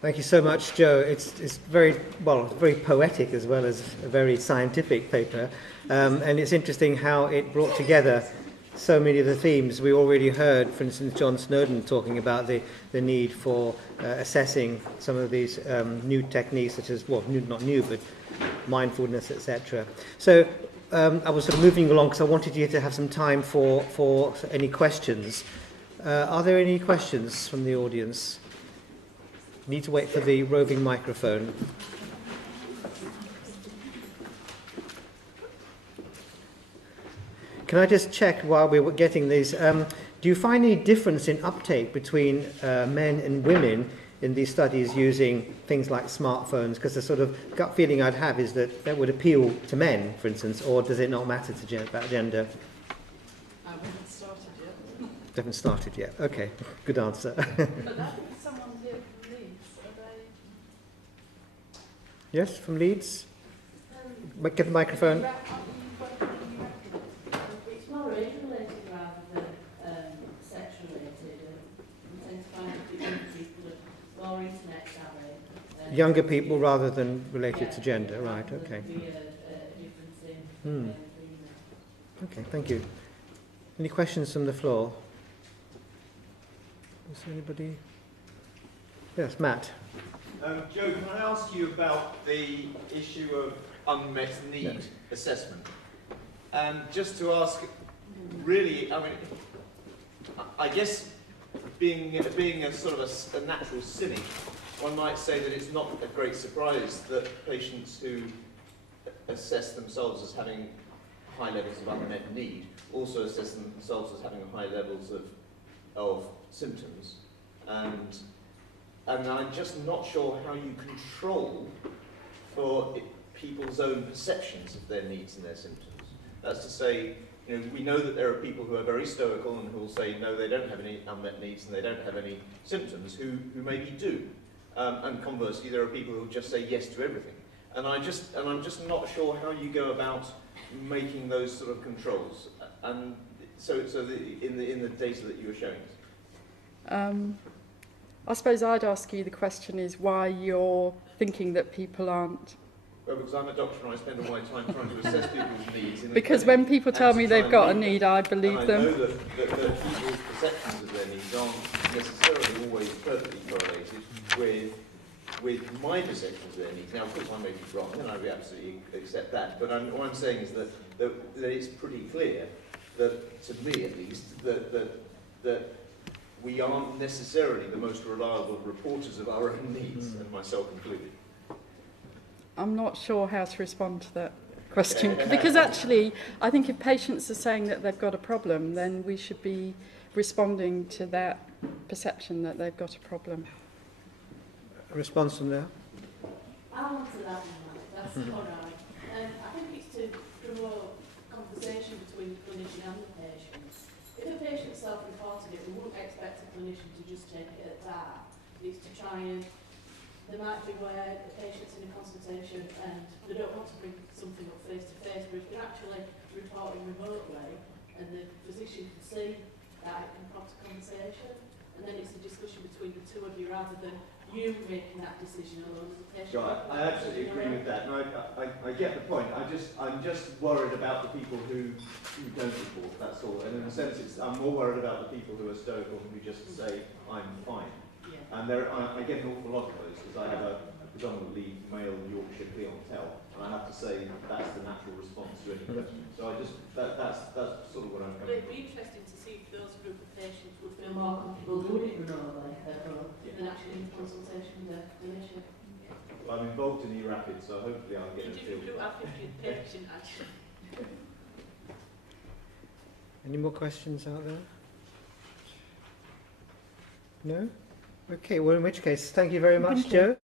Thank you so much, Joe. It's very poetic as well as a very scientific paper, and it's interesting how it brought together so many of the themes we already heard. For instance, John Snowden talking about the need for assessing some of these new techniques, such as not new, but mindfulness, etc. So I was sort of moving along because I wanted you to have some time for any questions. Are there any questions from the audience? Need to wait for the roving microphone. Can I just check while we're getting these, do you find any difference in uptake between men and women in these studies using things like smartphones? Because the sort of gut feeling I'd have is that would appeal to men, for instance, or does it not matter to about gender? I haven't started yet. Haven't started yet. Okay, good answer. But I think someone here from Leeds, are they? Yes, from Leeds? Get the microphone. It's more age-related rather than sex-related. We tend to find that younger people are more internet savvy. Younger people rather than related to gender, right? Okay. Be a difference in Okay, thank you. Any questions from the floor? Is there anybody? Yes, Matt. Joe, can I ask you about the issue of unmet need assessment? And just to ask, really, I mean, I guess being a sort of a natural cynic, one might say that it's not a great surprise that patients who assess themselves as having high levels of unmet need also assess themselves as having high levels of symptoms. And I'm just not sure how you control for people's own perceptions of their needs and their symptoms. That's to say, you know, we know that there are people who are very stoical and who will say no, they don't have any unmet needs and they don't have any symptoms, who maybe do. And conversely, there are people who will just say yes to everything. And I'm just not sure how you go about making those sort of controls. And in the data that you were showing us. I suppose I'd ask you the question is why you're thinking that people aren't. Well, because I'm a doctor and I spend all my time trying to assess people's needs. Because when people tell me they've got a need, I believe them. I know that people's perceptions of their needs aren't necessarily always perfectly correlated with my perceptions of their needs. Now, of course, I may be wrong, and I would absolutely accept that. But what I'm saying is that it's pretty clear that, to me at least, that we aren't necessarily the most reliable reporters of our own needs, and myself included. I'm not sure how to respond to that question, because actually, I think if patients are saying that they've got a problem, then we should be responding to that perception that they've got a problem. A response from there? I'll answer that one, that's all right. I think it's to promote conversation between the clinician and the patient. If a patient self-reported it, we wouldn't expect a clinician to just take it at that. It's to try and, there might be where the patient's in a consultation and they don't want to bring something up face-to-face, but if they're actually reporting remotely and the physician can see that, it can prompt a conversation, and then it's a discussion between the two of you rather than you making that decision alone as a patient. Right, I absolutely agree with that. And I get the point. I'm just worried about the people who don't report, that's all. And in a sense, I'm more worried about the people who are stoical and who just say, I'm fine. Yeah. And I get an awful lot of those, because I have a predominantly male Yorkshire clientele. And I have to say that's the natural response to any question. So that's sort of what I'm But coming it'd be interesting to see if those group of patients would feel more comfortable doing it remotely than actually in consultation with the clinician. Well, I'm involved in eRapid, so hopefully I'll get a feel. You do have 50 patient actually. Any more questions out there? No? Okay, well, in which case, thank you very much, Joe.